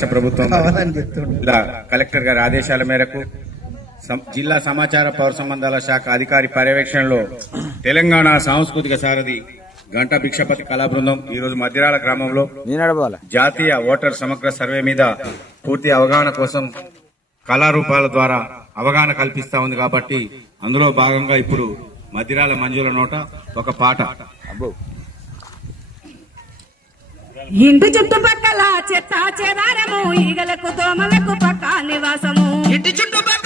రాష్ట్ర ప్రభుత్వం కలెక్టర్ గారి ఆదేశాల మేరకు జిల్లా సమాచార పౌర సంబంధాల శాఖ అధికారి పర్యవేక్షణలో తెలంగాణ సాంస్కృతిక సారథి గంటా భిక్షపతి కళా బృందం ఈరోజు మధ్యరాల గ్రామంలో జాతీయ ఓటర్ సమగ్ర సర్వే మీద పూర్తి అవగాహన కోసం కళారూపాల ద్వారా అవగాహన కల్పిస్తా ఉంది. కాబట్టి అందులో భాగంగా ఇప్పుడు మధ్యరాల మంజుల నోట ఒక పాట. ఇంటి చుట్టుపక్కల చెత్త చెదారము, ఈగలకు దోమలకు పక్క నివాసము. ఇంటి చుట్టుపక్కల